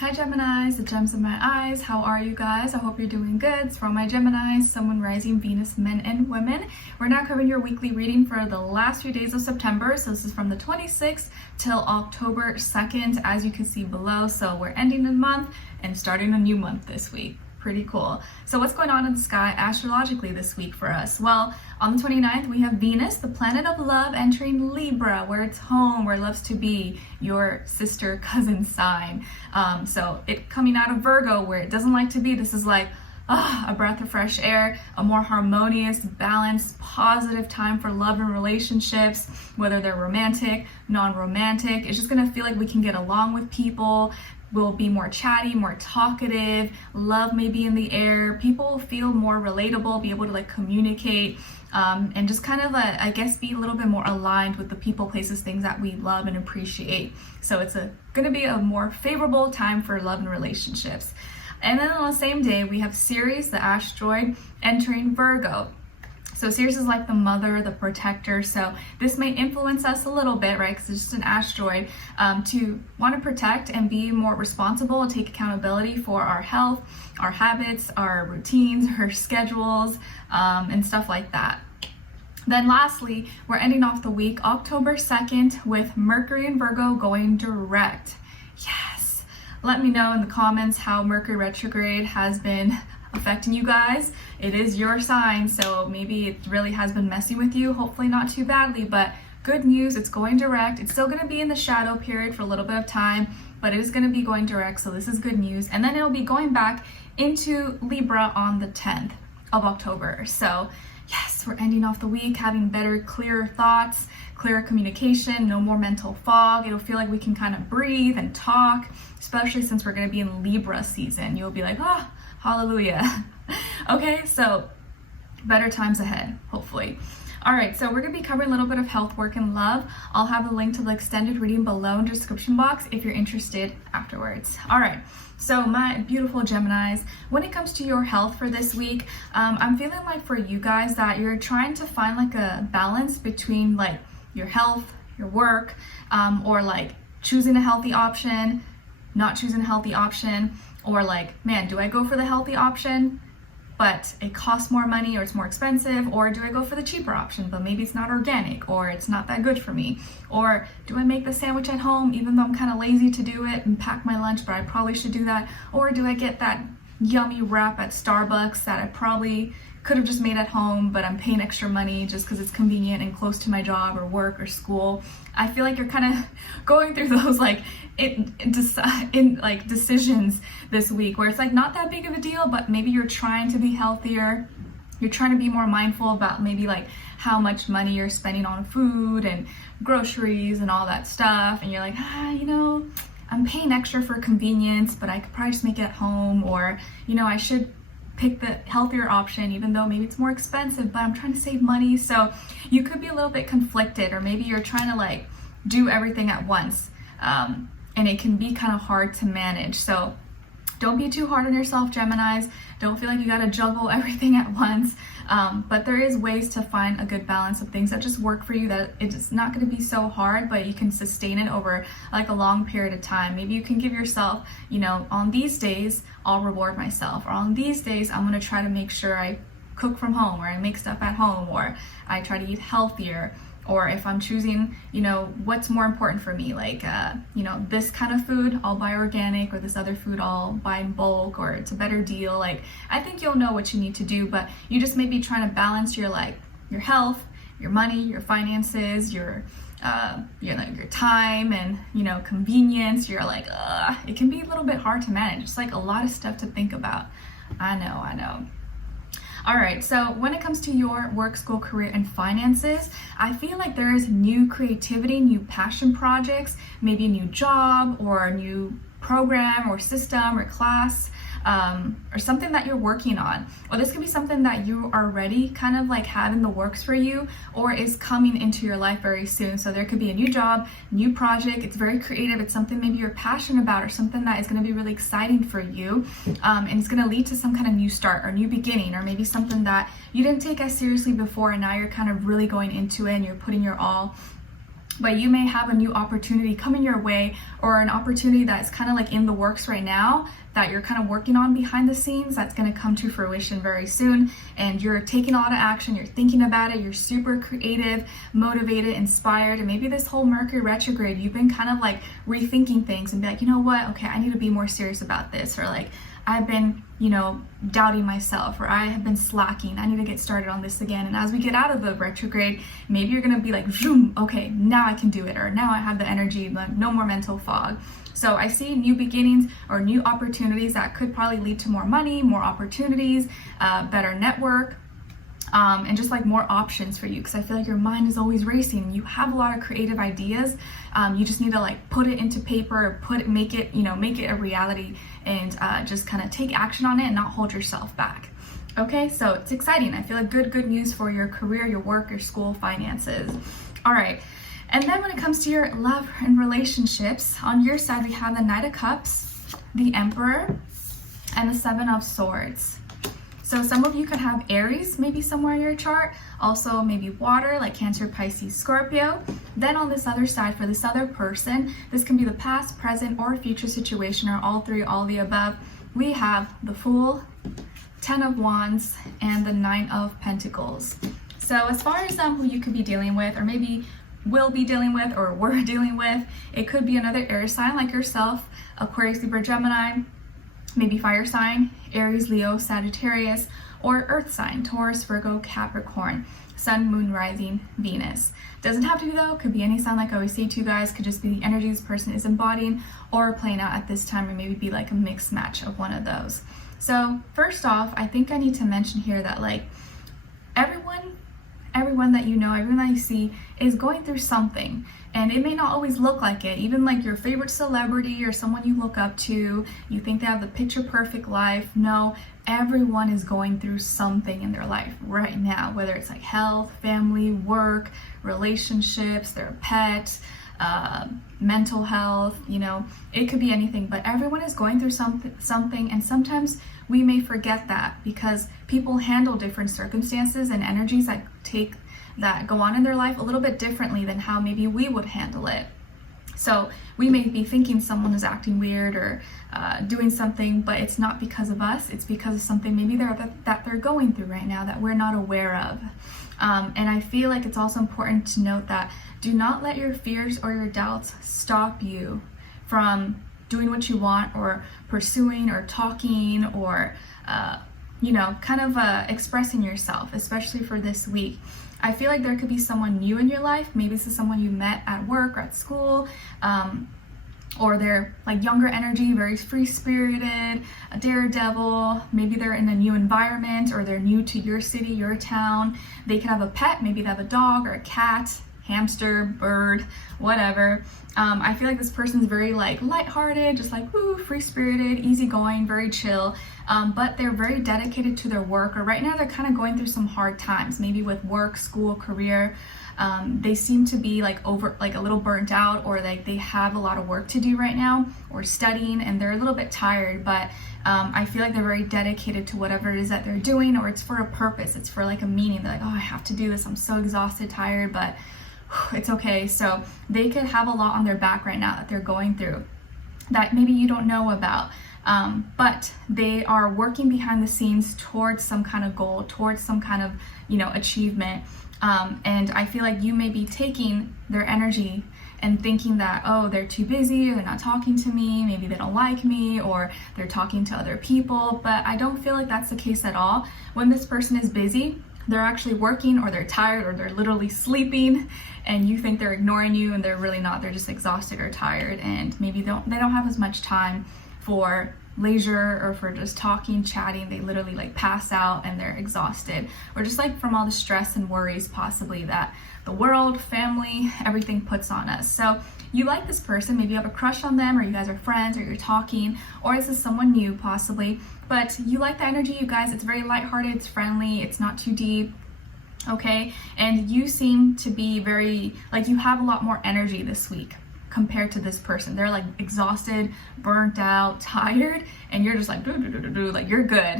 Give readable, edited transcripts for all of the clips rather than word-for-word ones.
Hi Geminis, the gems of my eyes. How are you guys? I hope you're doing good. It's from my Geminis, Sun, Moon, Rising, Venus, men and women. We're now covering your weekly reading for the last few days of September. So this is from the 26th till October 2nd, as you can see below. So we're ending the month and starting a new month this week. Pretty cool. So what's going on in the sky astrologically this week for us? Well, on the 29th, we have Venus, the planet of love, entering Libra, where it's home, where it loves to be, your sister cousin sign. So it coming out of Virgo, where it doesn't like to be. This is like a breath of fresh air, a more harmonious, balanced, positive time for love and relationships, whether they're romantic, non-romantic. It's just gonna feel like we can get along with people. We'll be more chatty, more talkative, love may be in the air, people will feel more relatable, be able to like communicate, and just kind of, I guess, be a little bit more aligned with the people, places, things that we love and appreciate. So it's gonna be a more favorable time for love and relationships. And then on the same day, we have Ceres, the asteroid, entering Virgo. So Ceres is like the mother, the protector. So this may influence us a little bit, right? Because it's just an asteroid, to want to protect and be more responsible and take accountability for our health, our habits, our routines, our schedules, and stuff like that. Then lastly, we're ending off the week, October 2nd, with Mercury in Virgo going direct. Yes. Let me know in the comments how Mercury retrograde has been affecting you guys. It is your sign, so maybe it really has been messing with you. Hopefully not too badly, but good news, it's going direct. It's still going to be in the shadow period for a little bit of time, but it is going to be going direct, so this is good news. And then it'll be going back into Libra on the 10th of October. So yes, we're ending off the week having better, clearer thoughts, clearer communication, no more mental fog. It'll feel like we can kind of breathe and talk, especially since we're going to be in Libra season. You'll be like, oh, hallelujah. Okay, so better times ahead, hopefully. All right, so we're going to be covering a little bit of health, work, and love. I'll have a link to the extended reading below in the description box if you're interested afterwards. All right, so my beautiful Geminis, when it comes to your health for this week, I'm feeling like for you guys that you're trying to find like a balance between like your health, your work, or like choosing a healthy option, not choosing a healthy option, or like, man, do I go for the healthy option, but it costs more money or it's more expensive, or do I go for the cheaper option, but maybe it's not organic or it's not that good for me, or do I make the sandwich at home even though I'm kind of lazy to do it and pack my lunch, but I probably should do that, or do I get that yummy wrap at Starbucks that I probably could have just made at home, but I'm paying extra money just because it's convenient and close to my job or work or school. I feel like you're kind of going through those like decisions this week where it's like not that big of a deal, but maybe you're trying to be healthier. You're trying to be more mindful about maybe like how much money you're spending on food and groceries and all that stuff. And you're like, I'm paying extra for convenience, but I could probably just make it at home, or, I should pick the healthier option even though maybe it's more expensive, but I'm trying to save money. So you could be a little bit conflicted, or maybe you're trying to like do everything at once, and it can be kind of hard to manage. So don't be too hard on yourself, Geminis. Don't feel like you got to juggle everything at once. But there is ways to find a good balance of things that just work for you, that it's not going to be so hard, but you can sustain it over like a long period of time. Maybe you can give yourself, on these days, I'll reward myself, or on these days, I'm going to try to make sure I cook from home, or I make stuff at home, or I try to eat healthier. Or if I'm choosing, what's more important for me, like, this kind of food, I'll buy organic, or this other food, I'll buy in bulk, or it's a better deal. Like, I think you'll know what you need to do, but you just may be trying to balance your health, your money, your finances, your time, and, convenience. You're like, it can be a little bit hard to manage. It's like a lot of stuff to think about. I know. All right, so when it comes to your work, school, career, and finances, I feel like there is new creativity, new passion projects, maybe a new job or a new program or system or class, or something that you're working on. Or this could be something that you already kind of like have in the works for you, or is coming into your life very soon. So there could be a new job, new project. It's very creative. It's something maybe you're passionate about, or something that is going to be really exciting for you. And it's going to lead to some kind of new start or new beginning, or maybe something that you didn't take as seriously before, and now you're kind of really going into it and you're putting your all. but you may have a new opportunity coming your way, or an opportunity that's kind of like in the works right now that you're kind of working on behind the scenes that's going to come to fruition very soon. And you're taking a lot of action, you're thinking about it, you're super creative, motivated, inspired. And maybe this whole Mercury retrograde, you've been kind of like rethinking things and be like, you know what, okay, I need to be more serious about this, or like I've been, doubting myself, or I have been slacking. I need to get started on this again. And as we get out of the retrograde, maybe you're gonna be like, zoom, okay, now I can do it, or now I have the energy, like no more mental fog. So I see new beginnings or new opportunities that could probably lead to more money, more opportunities, better network, and just like more options for you, because I feel like your mind is always racing. You have a lot of creative ideas. You just need to like put it into paper, make it a reality, and just kind of take action on it and not hold yourself back. Okay, so it's exciting. I feel like good news for your career, your work, your school, finances. All right. And then when it comes to your love and relationships, on your side we have the Knight of Cups, the Emperor, and the Seven of Swords. So some of you could have Aries maybe somewhere in your chart, also maybe water like Cancer, Pisces, Scorpio. Then on this other side, for this other person, this can be the past, present, or future situation, or all three, all the above. We have the Fool, Ten of Wands, and the Nine of Pentacles. So as far as who you could be dealing with, or maybe will be dealing with, or were dealing with, it could be another air sign like yourself, Aquarius, Libra, Gemini, maybe fire sign, Aries, Leo, Sagittarius, or earth sign, Taurus, Virgo, Capricorn, Sun, Moon, Rising, Venus. Doesn't have to be though, could be any sign like I always say to you guys, could just be the energy this person is embodying or playing out at this time, or maybe be like a mixed match of one of those. So first off, I think I need to mention here that like everyone that you know, everyone that you see is going through something, and it may not always look like it. Even like your favorite celebrity or someone you look up to, you think they have the picture perfect life. No, everyone is going through something in their life right now, whether it's like health, family, work, relationships, their pet, mental health, it could be anything, but everyone is going through something, and sometimes we may forget that because people handle different circumstances and energies that go on in their life a little bit differently than how maybe we would handle it. So we may be thinking someone is acting weird or doing something, but it's not because of us, it's because of something maybe that they're going through right now that we're not aware of. And I feel like it's also important to note that do not let your fears or your doubts stop you from doing what you want, or pursuing, or talking, or expressing yourself, especially for this week. I feel like there could be someone new in your life. Maybe this is someone you met at work or at school, or they're like younger energy, very free-spirited, a daredevil. Maybe they're in a new environment, or they're new to your city, your town. They could have a pet, maybe they have a dog or a cat, hamster, bird, whatever. I feel like this person's very like lighthearted, just like woo, free-spirited, easygoing, very chill. But they're very dedicated to their work, or right now they're kind of going through some hard times, maybe with work, school, career. They seem to be like a little burnt out, or like they have a lot of work to do right now, or studying, and they're a little bit tired, but I feel like they're very dedicated to whatever it is that they're doing, or it's for a purpose, it's for like a meaning. They're like, oh, I have to do this, I'm so exhausted, tired, but it's okay. So they could have a lot on their back right now that they're going through that maybe you don't know about. But they are working behind the scenes towards some kind of goal, towards some kind of, achievement. And I feel like you may be taking their energy and thinking that, oh, they're too busy, or they're not talking to me, maybe they don't like me, or they're talking to other people. But I don't feel like that's the case at all. When this person is busy, they're actually working, or they're tired, or they're literally sleeping, and you think they're ignoring you, and they're really not. They're just exhausted or tired, and maybe they don't have as much time for leisure or for just talking, chatting. They literally like pass out and they're exhausted, or just like from all the stress and worries possibly that the world, family, everything puts on us. So you like this person, maybe you have a crush on them, or you guys are friends, or you're talking, or this is someone new possibly, but you like the energy, you guys. It's very lighthearted, it's friendly, it's not too deep. Okay, and you seem to be very, like, you have a lot more energy this week. compared to this person. They're like exhausted, burnt out, tired, and you're just like, like you're good.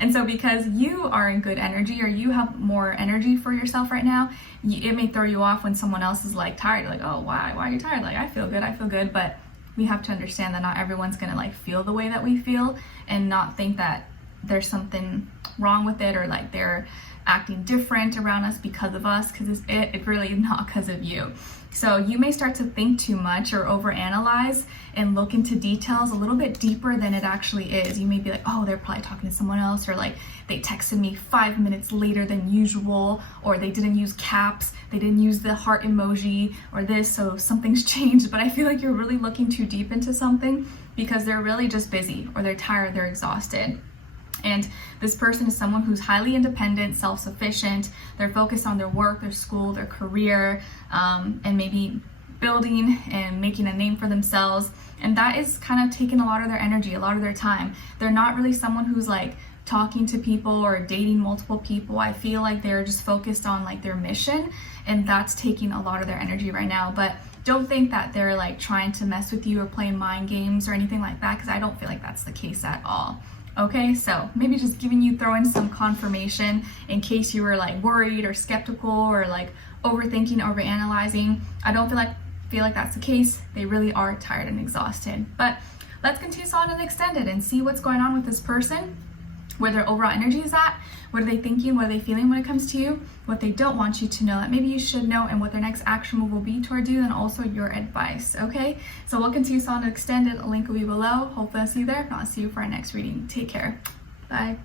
And so because you are in good energy, or you have more energy for yourself right now, it may throw you off when someone else is like tired. Like, oh, why are you tired? Like, I feel good. But we have to understand that not everyone's gonna like feel the way that we feel, and not think that there's something wrong with it, or like they're acting different around us because of us, because it really is not because of you. So you may start to think too much or overanalyze and look into details a little bit deeper than it actually is. You may be like, oh, they're probably talking to someone else, or like they texted me 5 minutes later than usual, or they didn't use caps, they didn't use the heart emoji, or this, so something's changed. But I feel like you're really looking too deep into something, because they're really just busy, or they're tired, they're exhausted. And this person is someone who's highly independent, self-sufficient. They're focused on their work, their school, their career, and maybe building and making a name for themselves. And that is kind of taking a lot of their energy, a lot of their time. They're not really someone who's like talking to people or dating multiple people. I feel like they're just focused on like their mission, and that's taking a lot of their energy right now. But don't think that they're like trying to mess with you or playing mind games or anything like that, because I don't feel like that's the case at all. Okay, so maybe just throwing some confirmation in case you were like worried or skeptical or like overthinking, overanalyzing. I don't feel like that's the case. They really are tired and exhausted. But let's continue on and extend it and see what's going on with this person, where their overall energy is at, what are they thinking, what are they feeling when it comes to you, what they don't want you to know that maybe you should know, and what their next action move will be toward you, and also your advice. Okay, so we'll continue on and extend it. A link will be below. Hopefully I'll see you there. If not, I'll see you for our next reading. Take care. Bye.